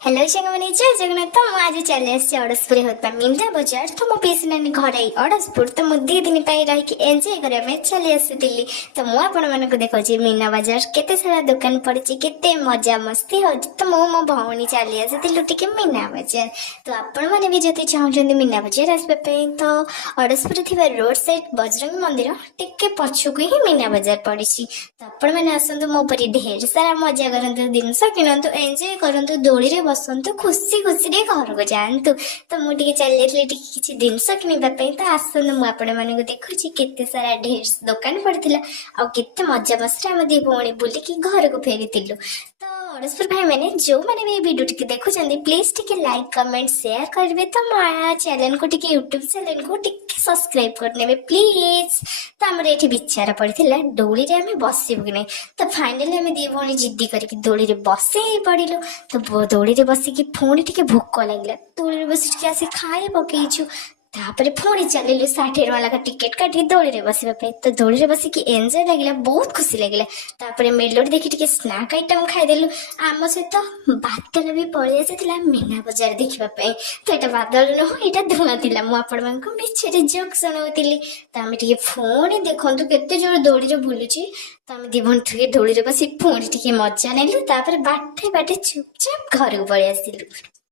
Hello साଙ୍ଗମାନେ जय जगन्नाथ। तो आज चली आसी अड़सपुर होता मीना बजार। तो मो पीसी नानी घर अड़सपुर तो मुझे 2 दिन रही एंजॉय करने चली आसी। तो मुझे आपण मानक देखा मीना बजार केते सारा दुकान पड़ी केते मजा मस्ती हो। तो मु मो भौणी चली आसी टिके मीना बजार। तो आपण मैंने भी जब चाहते मीना बजार आसपे तो अड़सपुर थी रोड साइड बजरंग मंदिर टिके पछक ही मीना बजार पड़ी। तो आपण मैंने आसतु मो पर ढेर सारा मजा करतु जिनस किणतु एंजॉय करतु दोली रे बसतु खुशी खुशी घर को जातु। तो मुझे चली जाइए किसी जिनस किणवाई। तो आसतु मुझे आपण मानक देखुची केते सारा ढेर दुकान पड़ता आते मजा मस्ती आम दी भौणी बुलिकी घर को फेरी। तो अड़सपुर भाई मैंने जो मैंने भी वीडियो टी देखुं प्लीज टी लाइक कमेंट शेयर करेंगे। तो मो चैनल को टी यूट्यूब चैनल को टी सब्सक्राइब करने प्लीज। तो आम ये विचार पड़ा डोली रे बसबू कि नहीं। तो फाइनाली आम दी भौणी जिद्दी करके दोली रे बसई पड़िलु। तो दोली रे बसिकी पुणी टी भोक लगे दोली रे बस आसी खाए पकईचु। तापर पुणी चलिलु 60 वाला टिकेट काटी दोली रे बसवाई। तो दोली रे बसिकी एंजॉय लगे बहुत खुशी लगे। तापर मेलोडी देखी टिके स्नैक आइटम खाईदेलु। आम सहित बादल भी पलि आसी मीना बजार देखापी। तो यहाँ बादल नुह यहाँ धुआं था। मुझे मिछे जोक शुणाऊली। तो आम टे पुणी देखु केते जोर दोली रे बुलूची। तो आम दी भौणी दोली रे बस पुणी टे मजा नेलु। बाटे बाटे चुपचाप घर को पलि आसिलु।